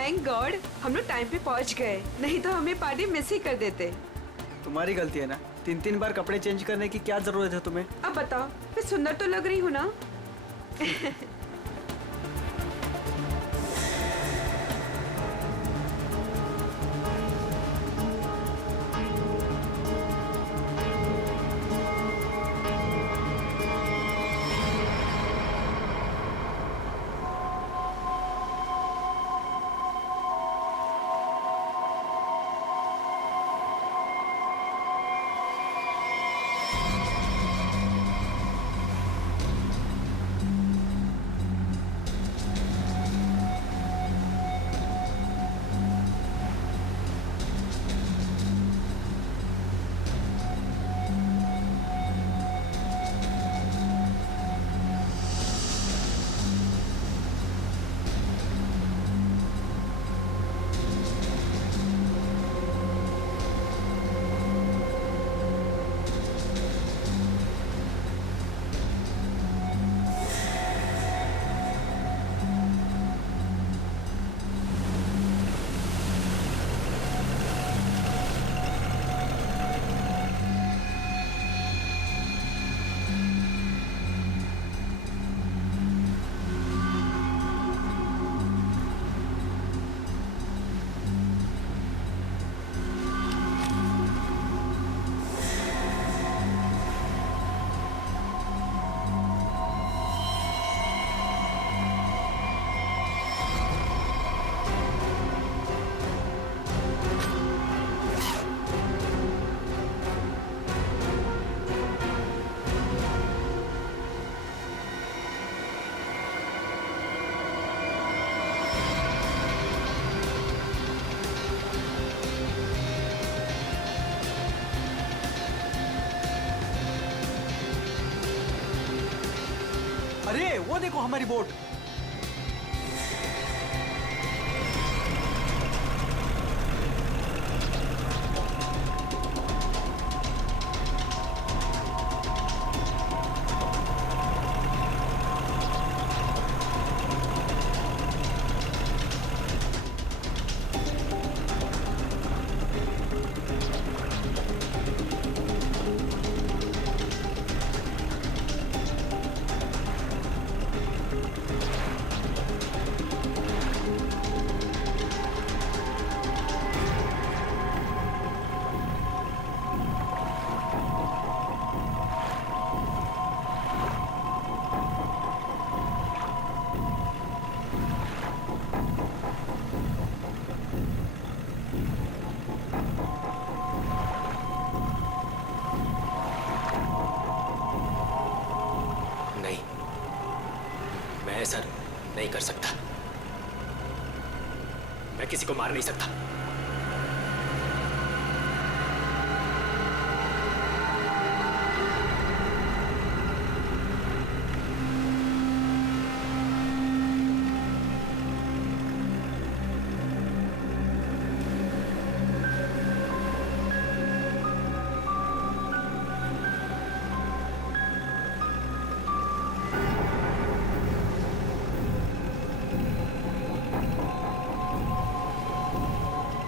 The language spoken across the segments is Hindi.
थैंक गॉड हम लोग टाइम पे पहुंच गए, नहीं तो हमें पार्टी मिस ही कर देते। तुम्हारी गलती है ना, 3-3 बार कपड़े चेंज करने की क्या जरूरत है तुम्हें? अब बताओ, मैं सुंदर तो लग रही हूँ ना? अरे वो देखो हमारी बोट। मैं ऐसा नहीं कर सकता। मैं किसी को मार नहीं सकता।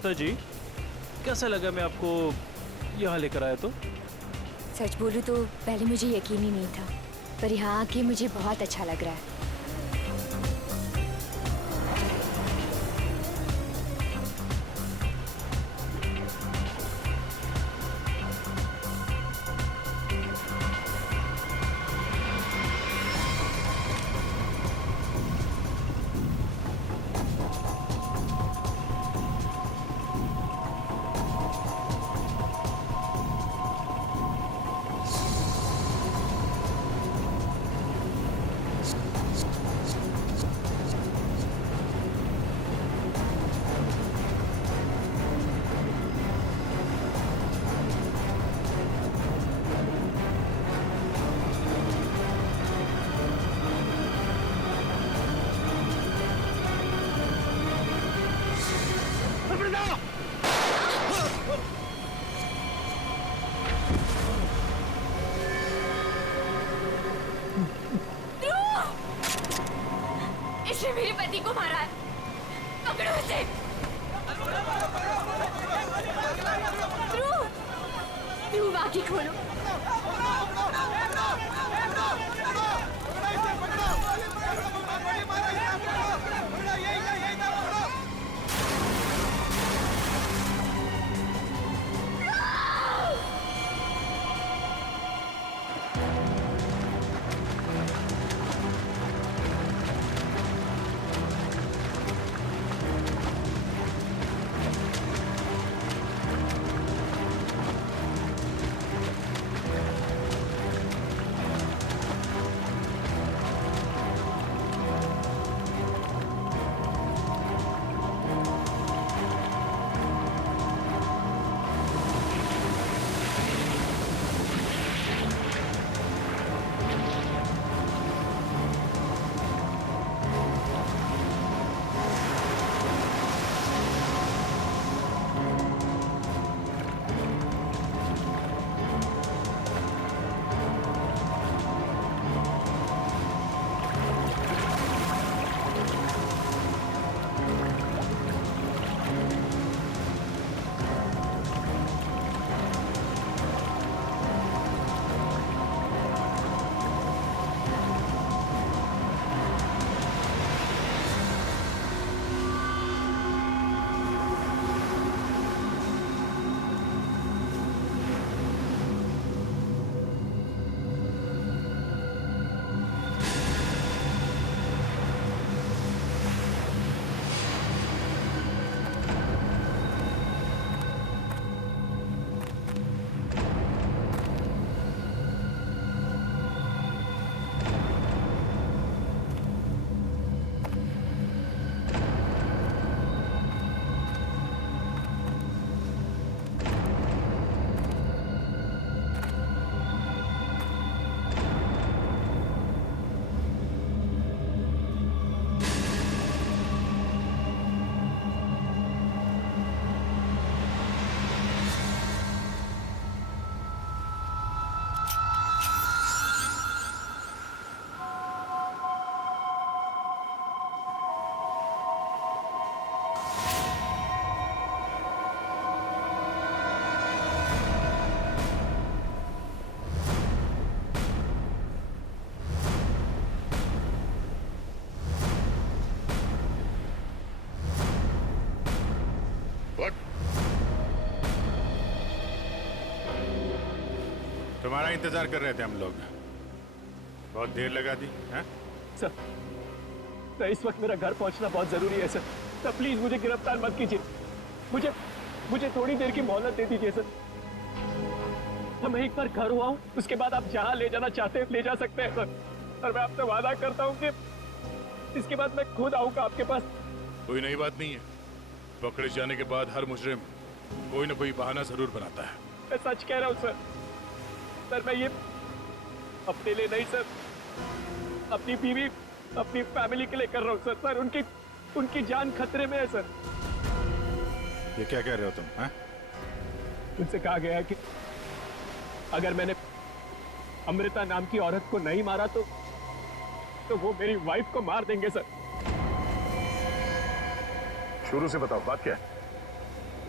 अमृता जी, कैसा लगा मैं आपको यहाँ लेकर आया तो? सच बोलूं तो पहले मुझे यकीन ही नहीं था, पर यहाँ आके मुझे बहुत अच्छा लग रहा है। इसने मेरे पति को मारा है, पकड़ो इसे। ध्रुव, ध्रुव आंखें खोलो। तुम्हारा इंतजार कर रहे थे हम लोग। बहुत देर लगा दी हैं? सर, इस वक्त मेरा घर पहुंचना बहुत जरूरी है सर। सर प्लीज मुझे गिरफ्तार मत कीजिए। मुझे थोड़ी देर की मोहलत दे दीजिए सर। तो मैं एक बार घर हुआ हूँ, उसके बाद आप जहाँ ले जाना चाहते हैं ले जा सकते हैं सर। और मैं आपसे वादा करता हूँ कि इसके बाद मैं खुद आऊँगा आपके पास। कोई नई बात नहीं है। पकड़े जाने के बाद हर मुजरिम कोई ना कोई बहाना जरूर बनाता है। मैं सच कह रहा हूँ सर। सर मैं ये अपने लिए नहीं सर, अपनी बीवी अपनी फैमिली के लिए कर रहा हूँ सर। सर उनकी जान खतरे में है सर। ये क्या कह रहे हो तुम? हैं? उनसे कहा गया है कि अगर मैंने अमृता नाम की औरत को नहीं मारा तो वो मेरी वाइफ को मार देंगे सर। शुरू से बताओ बात क्या है?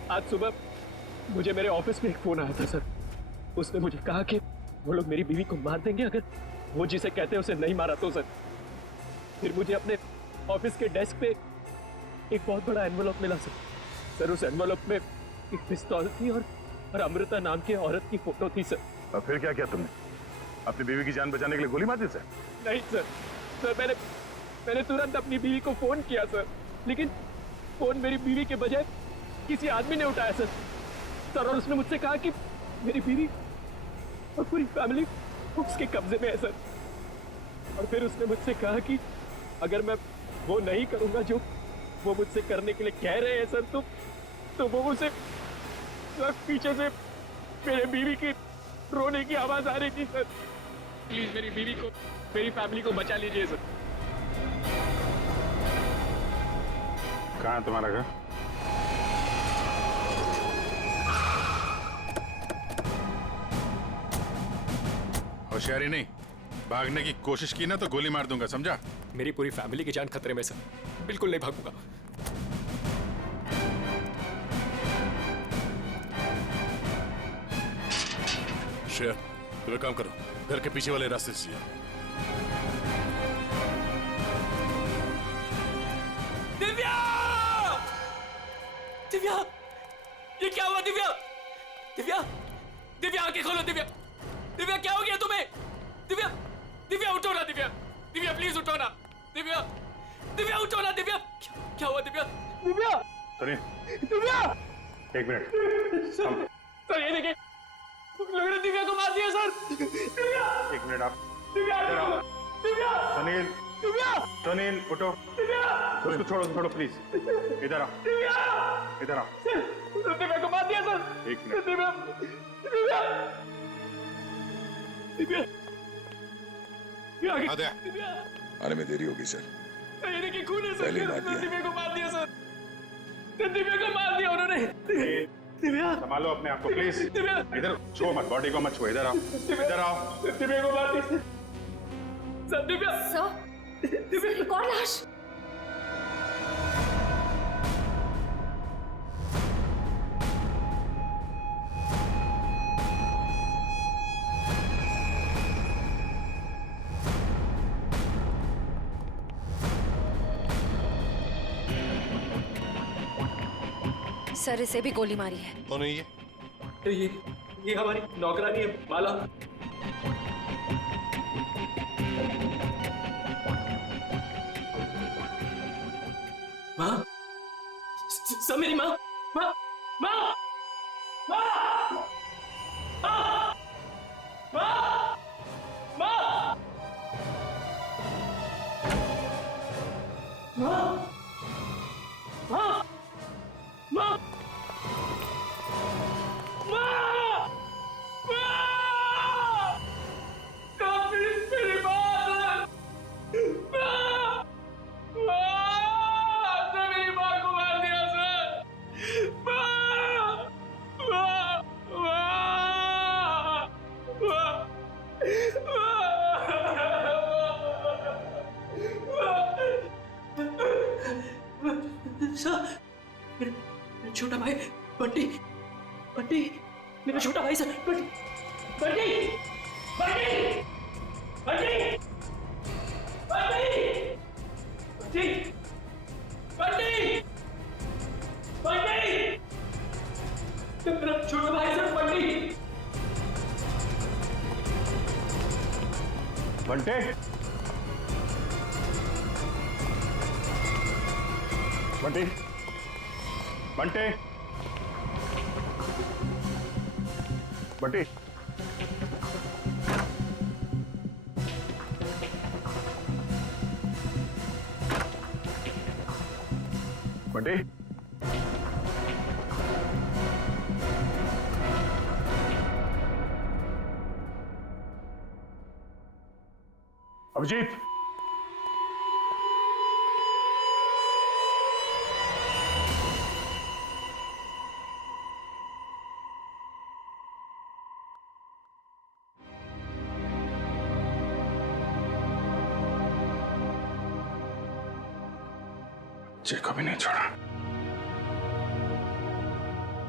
आज सुबह मुझे मेरे ऑफिस में एक फोन आया था सर। उसने मुझे कहा कि वो लोग मेरी बीवी को मार देंगे अगर वो जिसे कहते हैं उसे नहीं मारा तो सर। फिर मुझे अपने ऑफिस के डेस्क पे एक बहुत बड़ा एनवेलप मिला सर। सर उस एनवेलप में एक पिस्तौल थी और अमृता नाम की औरत की फोटो थी सर। और फिर क्या किया तुमने? अपनी बीवी की जान बचाने के लिए गोली मार दी सर? नहीं सर, सर मैंने तुरंत अपनी बीवी को फोन किया सर, लेकिन फोन मेरी बीवी के बजाय किसी आदमी ने उठाया सर। और उसने मुझसे कहा कि मेरी बीवी और पूरी फैमिली उसके कब्जे में है सर। और फिर उसने मुझसे कहा कि अगर मैं वो नहीं करूंगा जो वो मुझसे करने के लिए कह रहे हैं सर, तो वो मुझसे पीछे से मेरे बीवी की रोने की आवाज आ रही थी सर। प्लीज मेरी बीवी को, मेरी फैमिली को बचा लीजिए सर। कहाँ है तुम्हारा घर? होशियारी नहीं, भागने की कोशिश की ना तो गोली मार दूंगा, समझा? मेरी पूरी फैमिली की जान खतरे में सर, बिल्कुल नहीं भागूंगा। शेर, तुम एक काम करो, घर के पीछे वाले रास्ते से जाओ। दिव्या! दिव्या! ये क्या हुआ दिव्या? दिव्या! दिव्या आंखें खोलो दिव्या! दिव्या क्या हो गया तुम्हें? दिव्या! दिव्या उठो ना दिव्या! दिव्या प्लीज उठो ना! दिव्या! दिव्या उठो ना दिव्या! क्या हुआ दिव्या? दिव्या! सुनिए, दिव्या! एक मिनट। सर ये देखिए, लोगों ने दिव्या को मार दिया सर। दिव्या! एक मिनट आप। दिव्या! इधर आओ। दिव्या! सुनील, दिव्या! सुनील उठो। दिव्या! उसको छोड़ो प्लीज। इधर आओ, दिव्या! इधर आओ। दिव्या को मार दिया सर। एक मिनट। दिव्या! दिव्या! दिव्या! आ गया। दिव्या! आने में देरी होगी सर। ये देखिए खून है सर। पहले ही मार दिया। दिव्या को मार दिया सर। दिव्या को मार दिया उन्होंने। दिव्या! संभालो अपने आप को प्लीज। दिव्या! इधर छुओ मत, बॉडी को मत छुओ। इधर आओ, इधर आओ। दिव्या को मार दिया सर। दिव्या! सर, दिव्या! एक और लाश। सर इसे भी गोली मारी है। कौन है ये? ये हमारी नौकरानी है माला। माँ, सब मेरी माँ, माँ, माँ, माँ, माँ, माँ, माँ, माँ, माँ, माँ, छोटा भाई बंटी, बंटी, मेरा छोटा भाई सर। बंटी, बंटी, बंटी, बंटी, बंटी, बंटी, बंटी, बंटी, मेरा छोटा भाई सर। बंटी, बंटे, बंटी, बंटे, बंटी, बंटी, अभिजीत, जय को भी नहीं छोड़ा।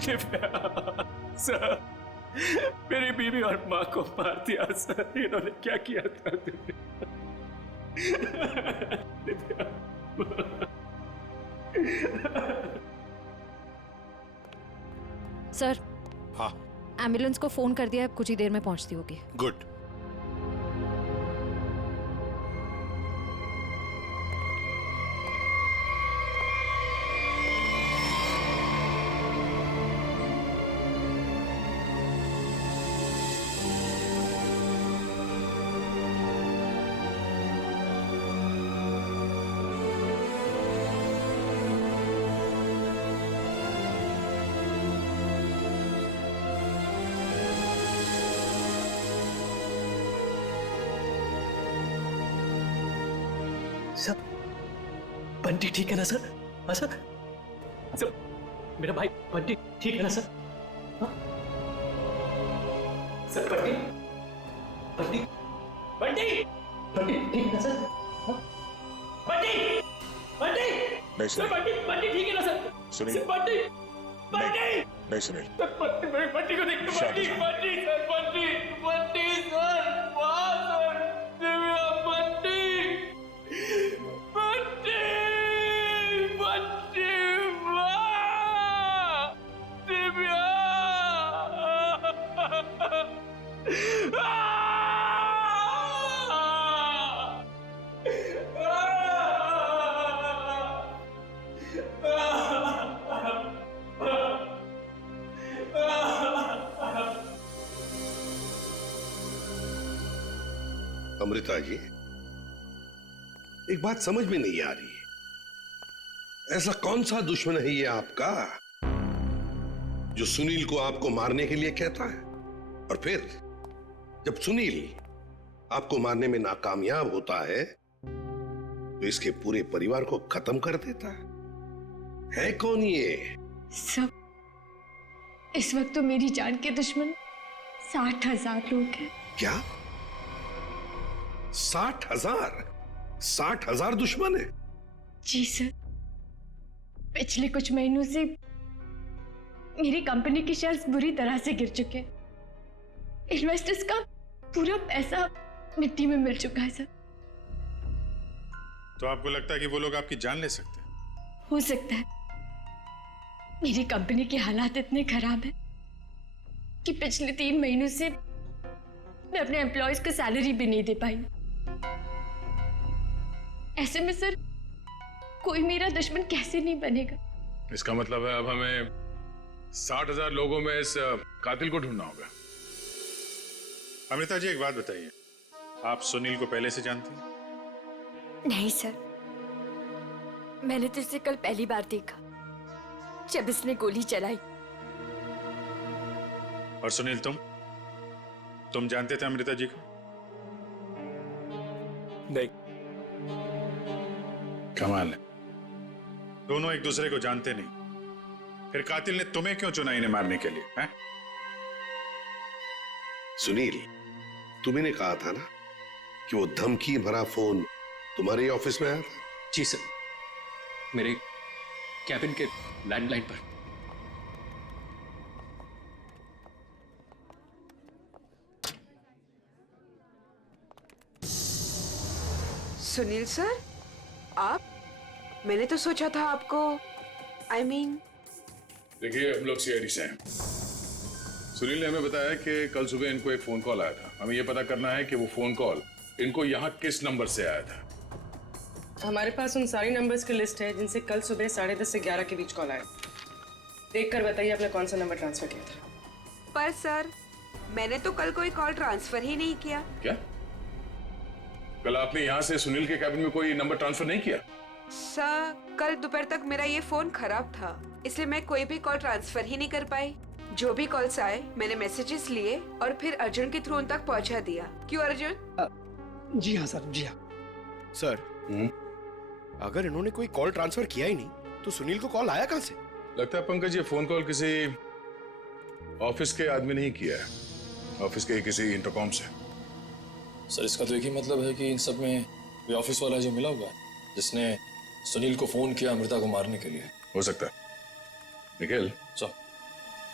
सर, मेरी बीवी और माँ को मार दिया सर। इन्होंने क्या किया था? दिव्या। सर, हाँ एम्बुलेंस को फोन कर दिया, कुछ ही देर में पहुंचती होगी। गुड। सर, बंटी ठीक है ना सर? हाँ सर, सर मेरा भाई बंटी ठीक है ना सर? हाँ? सर बंटी बंटी बंटी बंटी ठीक है ना सर? हाँ? बंटी बंटी नहीं सर, सुनील, बंटी बंटी ठीक है ना सर? सुनील। सर बंटी बंटी नहीं सुनील, सर, बंटी को देखो। शांत बंटी हो। बंटी सर, बंटी बंटी सर, वाह सर, दिव्या बंटी बंटी बंटी, वाह दिव्या। अमृता जी, एक बात समझ में नहीं आ रही है, ऐसा कौन सा दुश्मन है ये आपका जो सुनील को आपको मारने के लिए कहता है, और फिर जब सुनील आपको मारने में नाकामयाब होता है तो इसके पूरे परिवार को खत्म कर देता है कौन ये? सब इस वक्त तो मेरी जान के दुश्मन 60,000 लोग हैं। क्या 60,000? 60,000 दुश्मन है? जी सर, पिछले कुछ महीनों से मेरी कंपनी के शेयर्स बुरी तरह से गिर चुके हैं। इन्वेस्टर्स का पूरा पैसा मिट्टी में मिल चुका है सर। तो आपको लगता है कि वो लोग आपकी जान ले सकते हैं? हो सकता है। मेरी कंपनी के हालात इतने खराब हैं कि पिछले 3 महीनों से मैं अपने एम्प्लॉयज को सैलरी भी नहीं दे पाई। ऐसे में सर कोई मेरा दुश्मन कैसे नहीं बनेगा? इसका मतलब है अब हमें 60,000 लोगों में इस कातिल को ढूंढना होगा। अमृता जी, एक बात बताइए, आप सुनील को पहले से जानती हैं? नहीं सर, मैंने तो इसे कल पहली बार देखा जब इसने गोली चलाई। और सुनील, तुम जानते थे अमृता जी को? नहीं। कमाल है, दोनों एक दूसरे को जानते नहीं, फिर कातिल ने तुम्हें क्यों चुना इन्हें मारने के लिए? हैं? सुनील, तुम्ही कहा था ना कि वो धमकी भरा फोन तुम्हारे ऑफिस में आया था? जी सर, मेरे कैबिन के लैंडलाइन पर। सुनील सर, आप? मैंने तो सोचा था आपको देखिए, हम लोग सीआईडी से हैं। सुनील ने हमें बताया कि कल सुबह इनको एक फोन कॉल आया था। हमें यह पता करना है कि वो फोन कॉल इनको यहाँ किस नंबर से आया था। हमारे पास उन सारी नंबर्स की लिस्ट है जिनसे कल सुबह 10:30 से 11 के बीच कॉल आया। देखकर बताइए आपने कौन सा नंबर ट्रांसफर किया था। पर सर, मैंने तो कल कोई कॉल ट्रांसफर ही नहीं किया। क्या? कल आपने यहाँ से सुनील के कैबिन में कोई नंबर ट्रांसफर नहीं किया? सर, कल दोपहर तक मेरा ये फोन खराब था, इसलिए मैं कोई भी कॉल ट्रांसफर ही नहीं कर पाई। जो भी कॉल्स आए मैंने मैसेजेस लिए और फिर अर्जुन के थ्रू उन तक पहुंचा दिया। क्यों अर्जुन? जी हाँ सर, जी हाँ सर। अगर इन्होंने कोई कॉल ट्रांसफर किया ही नहीं तो सुनील को कॉल आया कहां से? लगता है पंकज, ये फोन कॉल किसी ऑफिस के आदमी ने ही किया है, ऑफिस के किसी इंटरकॉम से। सर, इसका तो एक ही मतलब है कि इन सब में वो ऑफिस वाला जो मिला हुआ है जिसने सुनील को फोन किया अमृता को मारने के लिए। हो सकता है। निखिल,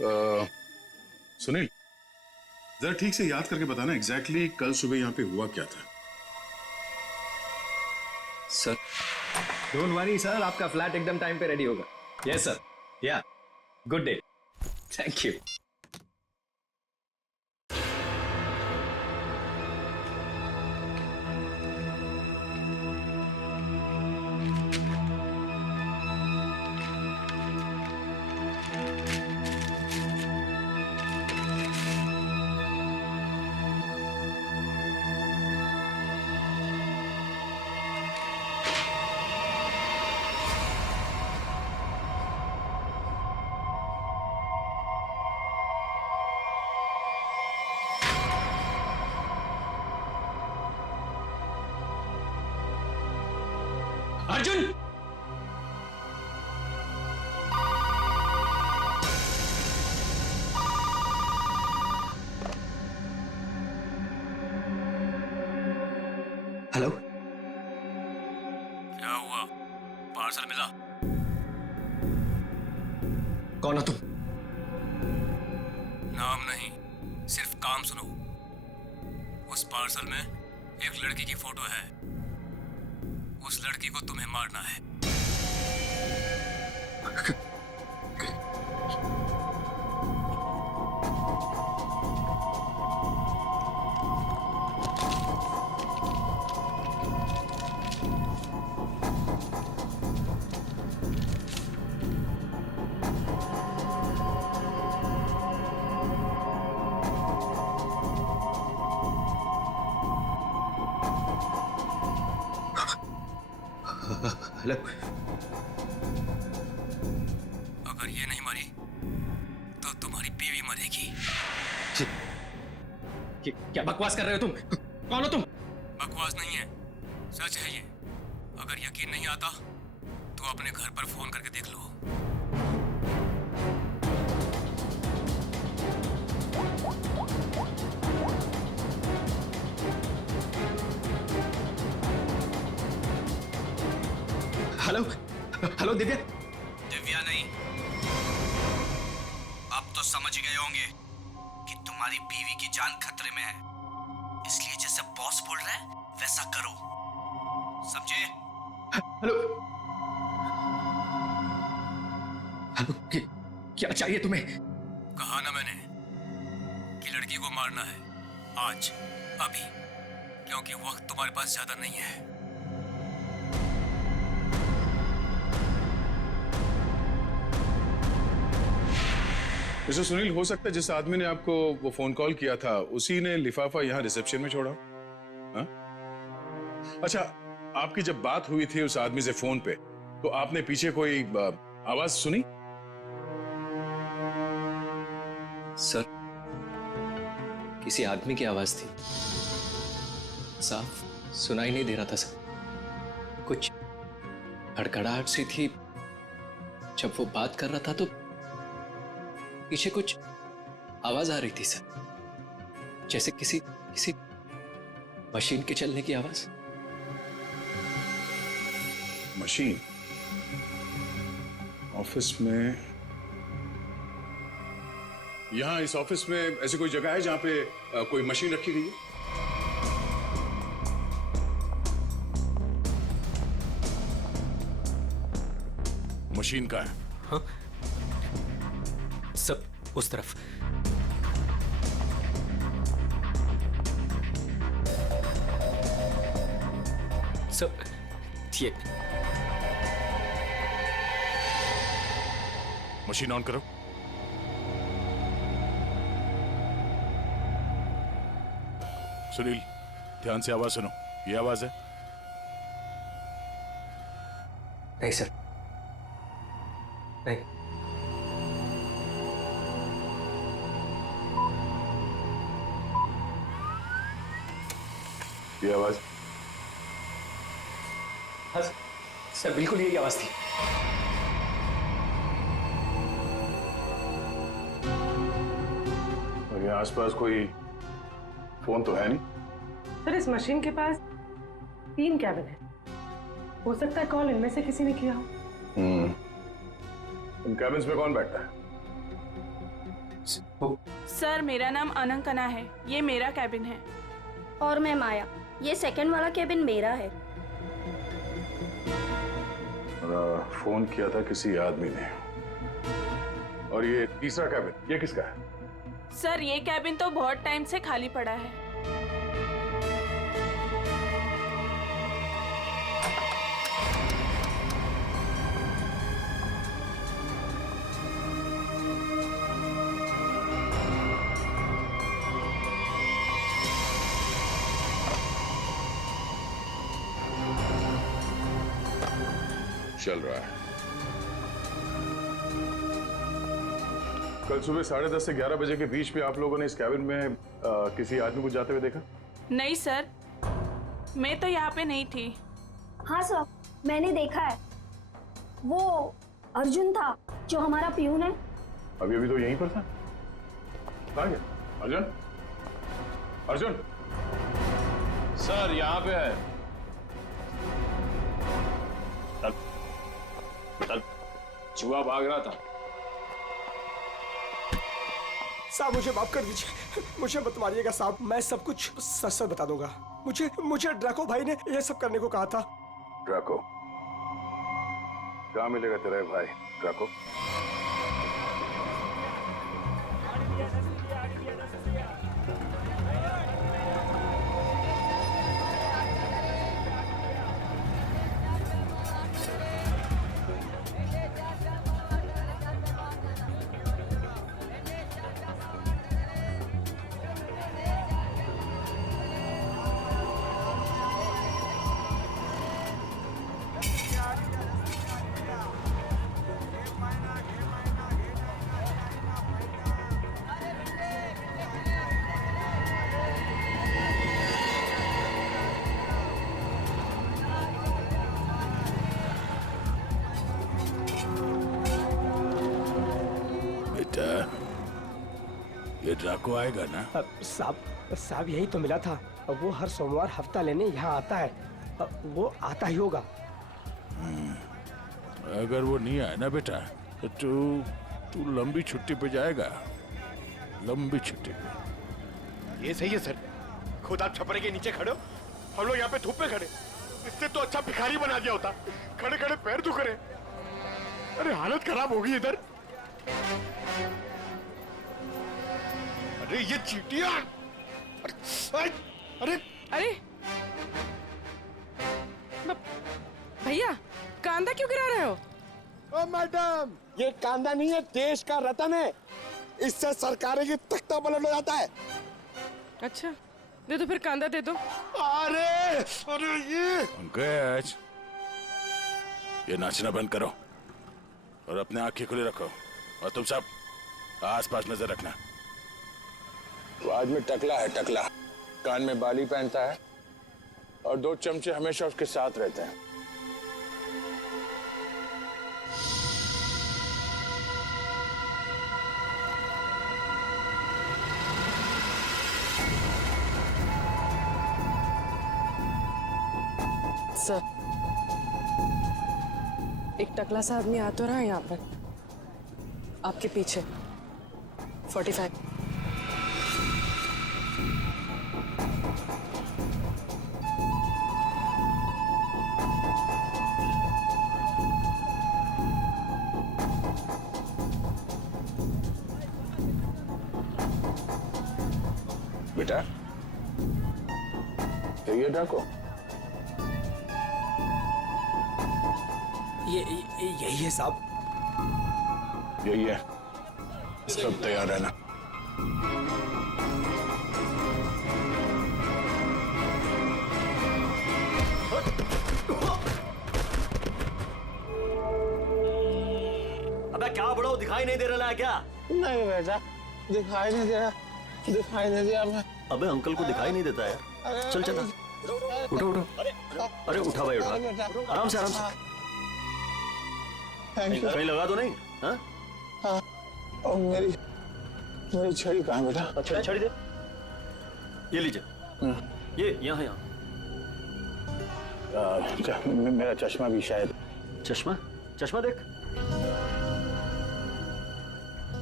सुनील, जरा ठीक से याद करके बताना एग्जैक्टली कल सुबह यहाँ पे हुआ क्या था। सर डोंट वरी सर, आपका फ्लैट एकदम टाइम पे रेडी होगा। यस सर, या good day, thank you. Arjun, hello, क्या हुआ? पार्सल मिला? कौन हो तुम? नाम नहीं, सिर्फ काम सुनो। उस पार्सल में एक लड़की की फोटो है। उस लड़की को तुम्हें मारना है। हेलो, अगर ये नहीं मरी तो तुम्हारी बीवी मरेगी। क्या बकवास कर रहे हो तुम? कौन हो तुम? बकवास नहीं है, सच है ये। अगर यकीन नहीं आता तो अपने घर पर फोन करके देख लो। Hello, hello Divya. दिव्या नहीं, अब तो समझ गए होंगे कि तुम्हारी बीवी की जान खतरे में है, इसलिए जैसे बॉस बोल रहा है वैसा करो, समझे? हेलो, हेलो, क्या चाहिए तुम्हें? कहा ना मैंने कि लड़की को मारना है, आज, अभी, क्योंकि वक्त तुम्हारे पास ज्यादा नहीं है। मिस्टर सुनील, हो सकता है जिस आदमी ने आपको वो फोन कॉल किया था उसी ने लिफाफा यहाँ रिसेप्शन में छोड़ा। हा? अच्छा, आपकी जब बात हुई थी उस आदमी से फोन पे, तो आपने पीछे कोई आवाज सुनी? सर, किसी आदमी की आवाज थी, साफ सुनाई नहीं दे रहा था सर। कुछ हड़कड़ाहट सी थी। जब वो बात कर रहा था तो पीछे कुछ आवाज आ रही थी सर, जैसे किसी मशीन के चलने की आवाज। मशीन? ऑफिस में? यहाँ इस ऑफिस में ऐसी कोई जगह है जहां पे कोई मशीन रखी गई है? मशीन का है? हाँ? सब उस तरफ। सब ये मशीन ऑन करो। सुनील, ध्यान से आवाज सुनो। ये आवाज है? नहीं सर, नहीं। ये आवाज? हाँ सर, बिल्कुल यही आवाज थी। और यहाँ आसपास कोई फोन तो है नहीं? सर, इस मशीन के पास 3 कैबिन है, हो सकता है कॉल इनमें से किसी ने किया हो। इन कैबिन्स में कौन बैठता है? सर मेरा नाम अनंकना है, ये मेरा कैबिन है। और मैं माया, ये सेकंड वाला कैबिन मेरा है। फोन किया था किसी आदमी ने। और ये तीसरा कैबिन ये किसका है? सर ये कैबिन तो बहुत टाइम से खाली पड़ा है। चल रहा है। कल सुबह 10:30 से 11 बजे के बीच में आप लोगों ने इस कैबिन में किसी आदमी को जाते हुए देखा? नहीं सर, मैं तो यहाँ पे नहीं थी। हाँ सर, मैंने देखा है। वो अर्जुन था जो हमारा प्यून है। अभी अभी तो यहीं पर था। कहाँ गया? अर्जुन? अर्जुन? सर यहाँ पे है। चूहा भाग रहा था। साहब मुझे माफ कर दीजिए, मुझे मत मारिएगा साहब, मैं सब कुछ सच सच बता दूंगा। मुझे ड्रैको भाई ने ये सब करने को कहा था। ड्रैको? कहाँ मिलेगा तेरा भाई ड्रैको? ये ड्राको आएगा ना? साहब यही तो मिला था। वो हर सोमवार हफ्ता लेने यहाँ आता है। वो आता ही होगा। अगर वो नहीं आया ना बेटा तो तू लंबी छुट्टी पे जाएगा। लंबी छुट्टी पे। ये सही है सर, खुद आप छपरे के नीचे खड़े हो, हम लोग यहाँ पे धूप में खड़े। इससे तो अच्छा भिखारी बना दिया होता, खड़े खड़े पैर दुख रहे। अरे हालत खराब होगी इधर। अरे ये चींटियां! अरे भैया कांदा क्यों गिरा रहे हो? ओ मैडम, ये कांदा नहीं है, देश का रतन है। इससे सरकारें की तख्ता पलट हो जाता है। अच्छा दे दो फिर, कांदा दे दो। अरे ये पंकज, ये नाचना बंद करो और अपने आंखें खुली रखो। और तुम सब आसपास नजर रखना। वो आदमी टकला है, टकला। कान में बाली पहनता है और 2 चमचे हमेशा उसके साथ रहते हैं। सर एक टकला सा आदमी आ तो रहा है यहाँ पर, आपके पीछे। 45। बेटा ये डाको, यही है साहब। यही है। सब तैयार रहना। अबे क्या बड़ो, दिखाई नहीं दे रहा है क्या? नहीं बेटा, दिखाई नहीं दे रहा, दिखाई नहीं दिया मैं। अबे अंकल को दिखाई नहीं देता यार। चल चल उठो उठो। अरे उठा भाई उठा, आराम से आराम से। कहीं लगा तो नहीं? हाँ और मेरी छड़ी कहाँ बेटा? अच्छा छड़ी दे, ये लीजिए। ये यहाँ यहाँ। मेरा चश्मा भी शायद। चश्मा? चश्मा देख।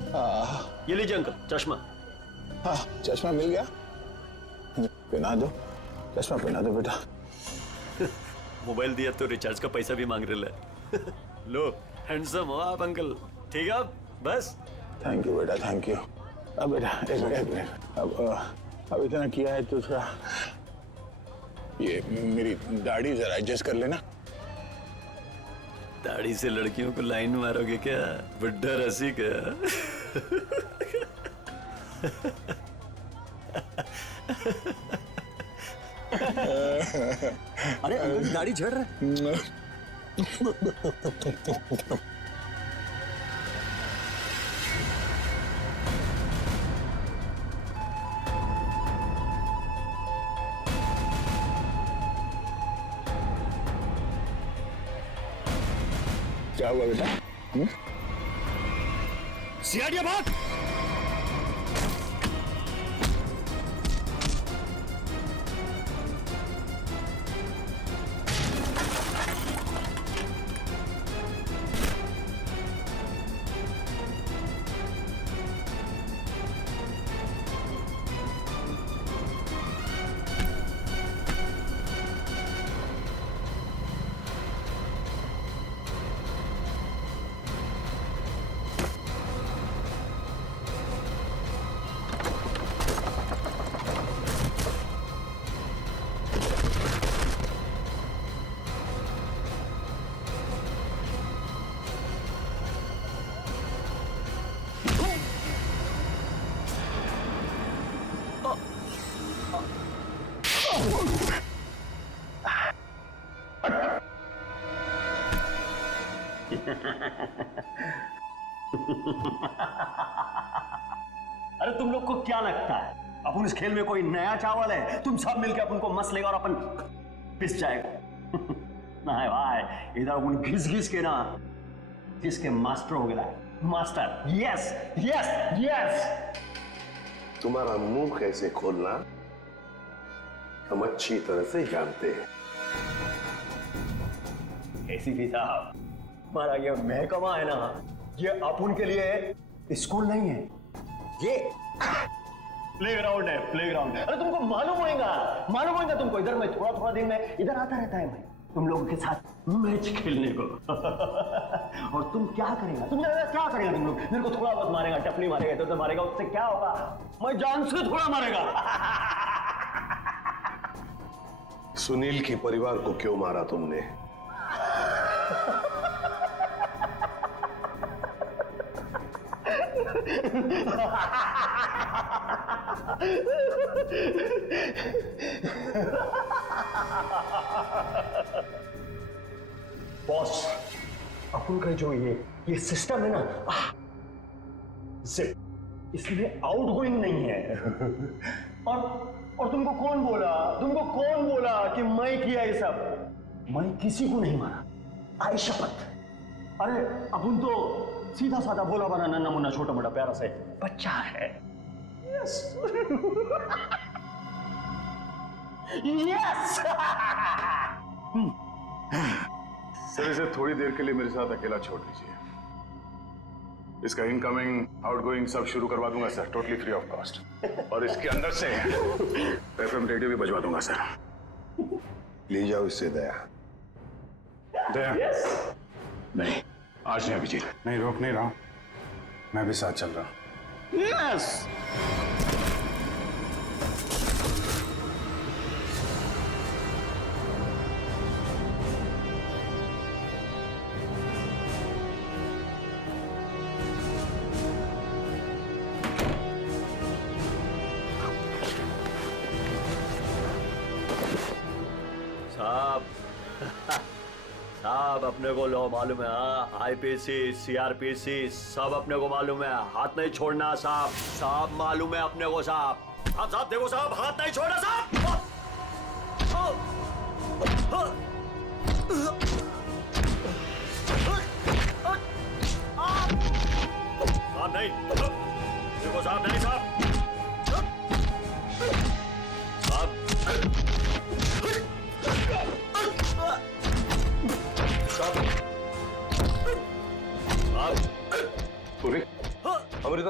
ये लीजिए अंकल चश्मा। हाँ चश्मा मिल गया, पहना दो, चश्मा पहना दो बेटा। मोबाइल दिया तो रिचार्ज का पैसा भी मांग रहे है। लो हैंडसम हो आप अंकल, ठीक है अब बस। थैंक यू बेटा, थैंक यू। अब बेटा एक मिनट, अब इतना किया है तो थोड़ा ये मेरी दाढ़ी जरा एडजस्ट कर लेना। दाढ़ी से लड़कियों को लाइन मारोगे क्या, बुड्ढा रसी क्या? अरे अंकल दाढ़ी झड़ रहा है। क्या हुआ बेटा? सियाड़िया भाग। अरे तुम लोग को क्या लगता है अपन इस खेल में कोई नया चावल है? तुम सब मिलकर अपन को मस लेगा और अपन पिस जाएगा। नहीं भाई, इधर अपन घिस घिस के ना जिसके मास्टर हो गया। Master, yes yes yes. तुम्हारा मुंह कैसे खोलना हम अच्छी तरह से जानते हैं। एसीपी साहब, हमारा ये महकमा है ना, ये अपन के लिए स्कूल नहीं है, ये प्लेग्राउंड है, प्लेग्राउंड। अरे तुमको मालूम होगा तुमको। इधर मैं थोड़ा थोड़ा दिन में इधर आता रहता है मैं तुम लोगों के साथ मैच खेलने को। और तुम क्या करेगा, तुम लोग? मेरे को थोड़ा बहुत मारेगा, टपली मारेगा, इधर उधर मारेगा, उससे क्या होगा? मैं जान से थोड़ा मारेगा। सुनील के परिवार को क्यों मारा तुमने? बॉस, अपन का जो ये सिस्टम है ना, इसमें आउटगोइंग नहीं है। और तुमको कौन बोला कि मैं किया ये सब? मैं किसी को नहीं मारा, आई शपथ। अरे अपन तो सीधा साधा भोला बना नन्ना मुन्ना छोटा मोटा प्यारा से बच्चा है। Yes yes. सर इसे थोड़ी देर के लिए मेरे साथ अकेला छोड़ दीजिए। इसका इनकमिंग आउटगोइंग सब शुरू करवा दूंगा sir, totally free of cost. और इसके अंदर से एफएम रेडियो भी बजवा दूंगा सर। ले जाओ इससे दया। दया? नहीं, आज नहीं अभिजीत, नहीं रोक नहीं रहा हूं, मैं भी साथ चल रहा हूं। यस। साहब अपने को लो मालूम है, आईपीसी सीआरपीसी सब अपने को मालूम है, हाथ नहीं छोड़ना साहब। साहब मालूम है अपने को साहब। साहब देखो साहब, हाथ नहीं छोड़ना साहब। साहब नहीं, देखो साहब नहीं साहब। अमृता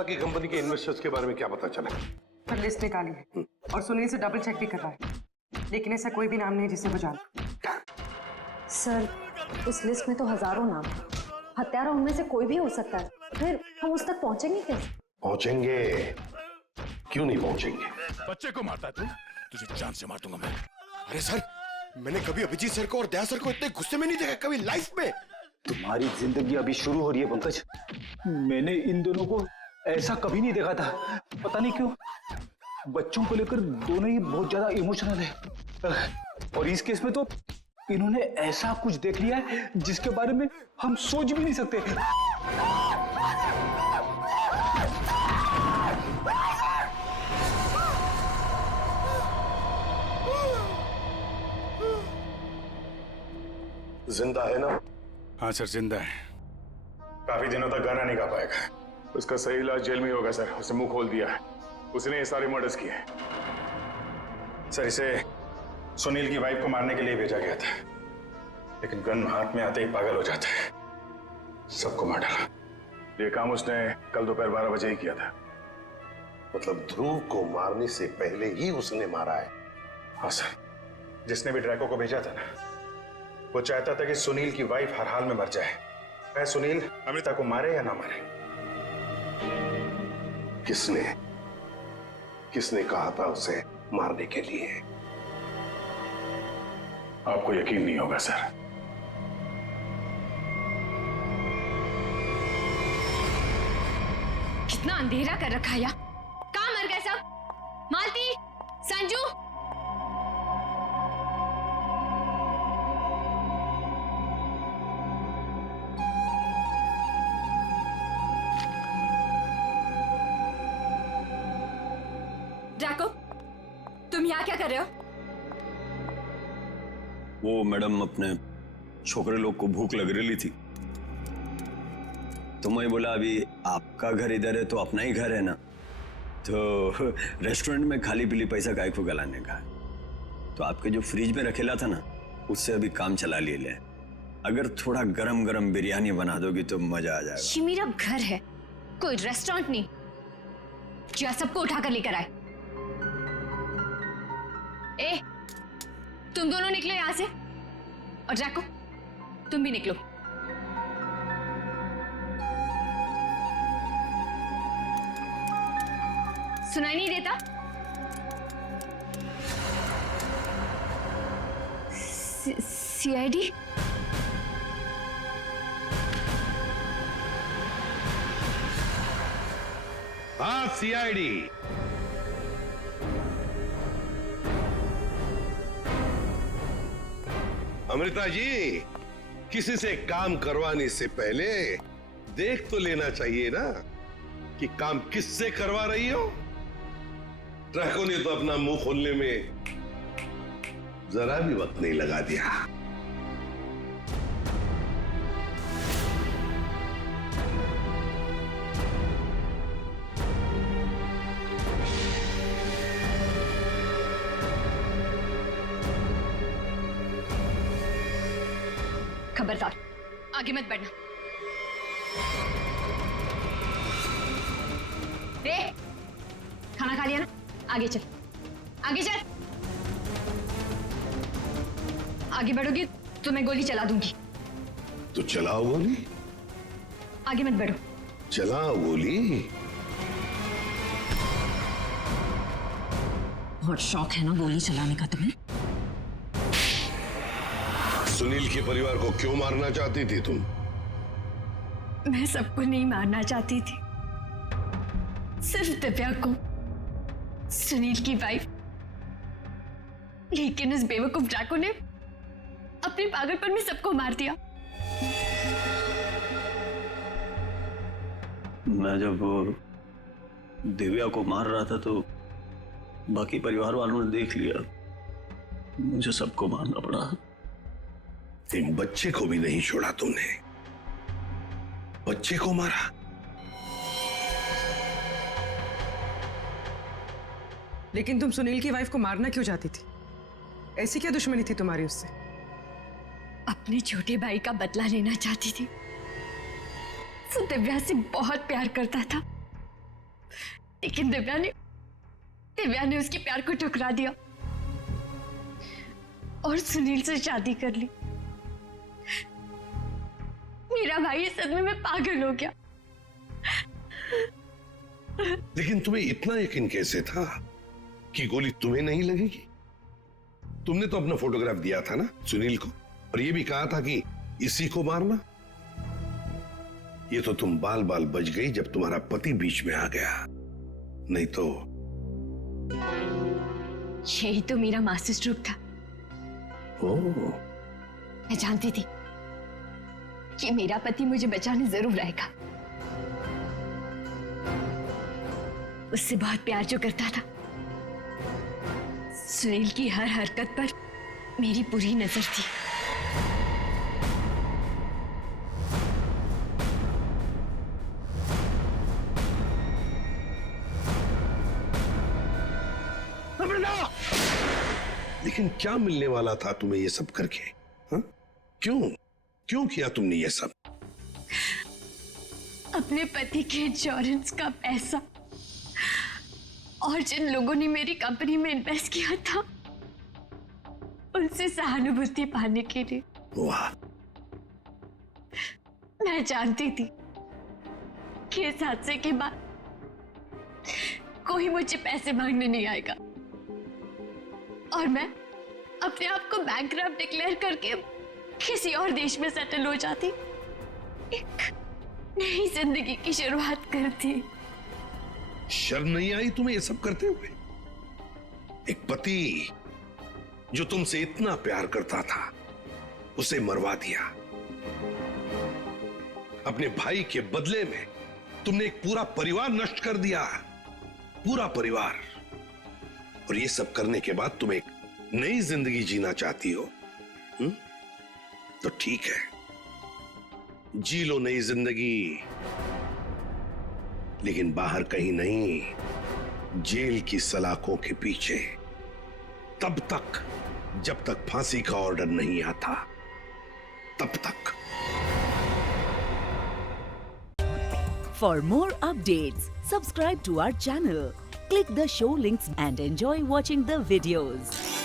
की कंपनी के इन्वेस्टर्स के बारे में क्या पता चला? पर लिस्ट निकाली है और सुनील से डबल चेक भी कर रहा है, लेकिन ऐसा कोई भी नाम नहीं है जिसे वो जानता। सर, उस लिस्ट में तो हजारों नाम हैं। हत्यारा उनमें से कोई भी हो सकता है। फिर हम उस तक पहुंचेंगे कैसे? पहुंचेंगे, क्यों नहीं पहुंचेंगे? बच्चे को मारता तू, तुझे जान से मार दूंगा मैं। अरे सर, मैंने कभी अभिजीत सर को और दया सर को इतने गुस्से में नहीं देखा कभी लाइफ में। तुम्हारी जिंदगी अभी शुरू हो रही है पंकज। मैंने इन दोनों को ऐसा कभी नहीं देखा था। पता नहीं क्यों बच्चों को लेकर दोनों ही बहुत ज्यादा इमोशनल है, और इस केस में तो इन्होंने ऐसा कुछ देख लिया है जिसके बारे में हम सोच भी नहीं सकते। जिंदा है ना? हाँ सर, जिंदा है। काफी दिनों तक गाना नहीं गा पाएगा। उसका सही इलाज जेल में ही होगा सर। उसे मुंह खोल दिया है, उसने ये सारे मर्डर्स किए हैं। सर, इसे सुनील की वाइफ को मारने के लिए भेजा गया था, लेकिन गन हाथ में आते ही पागल हो जाता है, सबको मार डाला। ये काम उसने कल दोपहर 12 बजे ही किया था। मतलब ध्रुव को मारने से पहले ही उसने मारा है? हाँ सर, जिसने भी ड्रैको को भेजा था ना, वो चाहता था कि सुनील की वाइफ हर हाल में मर जाए, चाहे सुनील अमृता को मारे या ना मारे। किसने कहा था उसे मारने के लिए? आपको यकीन नहीं होगा सर। कितना अंधेरा कर रखा है। कहाँ मर गए सब? मालती, संजू, ड्रैको, तुम यहाँ क्या कर रहे हो? वो मैडम, अपने छोकरे लोग को भूख लग रही थी, तो मैं बोला अभी आपका घर इधर है तो अपना ही घर है ना, तो रेस्टोरेंट में खाली पीली पैसा काय को गलाने का, तो आपके जो फ्रिज में रखेला था ना, उससे अभी काम चला ले। अगर थोड़ा गरम गरम बिरयानी बना दोगी तो मजा आ जाएगा। ये मेरा घर है, कोई रेस्टोरेंट नहीं जो सबको उठाकर लेकर आए। ए, तुम दोनों निकलो यहां से, और ड्रैको तुम भी निकलो। सुनाई नहीं देता? सीआईडी? हाँ, सीआईडी। अमृता जी, किसी से काम करवाने से पहले देख तो लेना चाहिए ना कि काम किससे करवा रही हो। ट्रैको ने तो अपना मुंह खोलने में जरा भी वक्त नहीं लगा दिया। खबरदार, आगे मत बढ़ना। खाना खा लिया ना? आगे चल, आगे चल। आगे बढ़ोगी तो मैं गोली चला दूंगी। तो चलाओ गोली। आगे मत बढ़ो। चलाओ गोली। बहुत शौक है ना गोली चलाने का तुम्हें? सुनील के परिवार को क्यों मारना चाहती थी तुम? मैं सबको नहीं मारना चाहती थी, सिर्फ दिव्या को, सुनील की वाइफ। लेकिन इस बेवकूफ ड्रैको ने अपने पागलपन में सबको मार दिया। मैं जब दिव्या को मार रहा था तो बाकी परिवार वालों ने देख लिया, मुझे सबको मारना पड़ा। एक बच्चे को भी नहीं छोड़ा तुमने, बच्चे को मारा। लेकिन तुम सुनील की वाइफ को मारना क्यों चाहती थी? ऐसी क्या दुश्मनी थी तुम्हारी उससे? अपने छोटे भाई का बदला लेना चाहती थी। वो दिव्या से बहुत प्यार करता था, लेकिन दिव्या ने उसके प्यार को ठुकरा दिया और सुनील से शादी कर ली। मेरा भाई इस सदमे में पागल हो गया। लेकिन तुम्हें इतना यकीन कैसे था कि गोली तुम्हें नहीं लगेगी? तुमने तो अपना फोटोग्राफ दिया था ना सुनील को, और ये भी कहा था कि इसी को मारना। ये तो तुम बाल बाल बच गई जब तुम्हारा पति बीच में आ गया, नहीं तो। यही तो मेरा मास्टर स्ट्रोक था। मैं जानती थी कि मेरा पति मुझे बचाने जरूर आएगा। उससे बहुत प्यार जो करता था, सुनील की हर हरकत पर मेरी पूरी नजर थी। लेकिन क्या मिलने वाला था तुम्हें ये सब करके? हा? क्यों किया तुमने ये सब? अपने पति के इंश्योरेंस का पैसा और जिन लोगों ने मेरी कंपनी में इन्वेस्ट किया था, उनसे सहानुभूति पाने के लिए। वाह! मैं जानती थी कि इस हादसे के बाद कोई मुझे पैसे मांगने नहीं आएगा और मैं अपने आप को बैंकरप्ट डिक्लेयर करके किसी और देश में सेटल हो जाती, एक नई जिंदगी की शुरुआत करती। शर्म नहीं आई तुम्हें ये सब करते हुए? एक पति जो तुमसे इतना प्यार करता था, उसे मरवा दिया। अपने भाई के बदले में तुमने एक पूरा परिवार नष्ट कर दिया, पूरा परिवार। और ये सब करने के बाद तुम एक नई जिंदगी जीना चाहती हो? तो ठीक है, जी लो नई जिंदगी, लेकिन बाहर कहीं नहीं, जेल की सलाखों के पीछे, तब तक जब तक फांसी का ऑर्डर नहीं आता, तब तक। For more updates, subscribe to our channel, click the show links and enjoy watching the videos.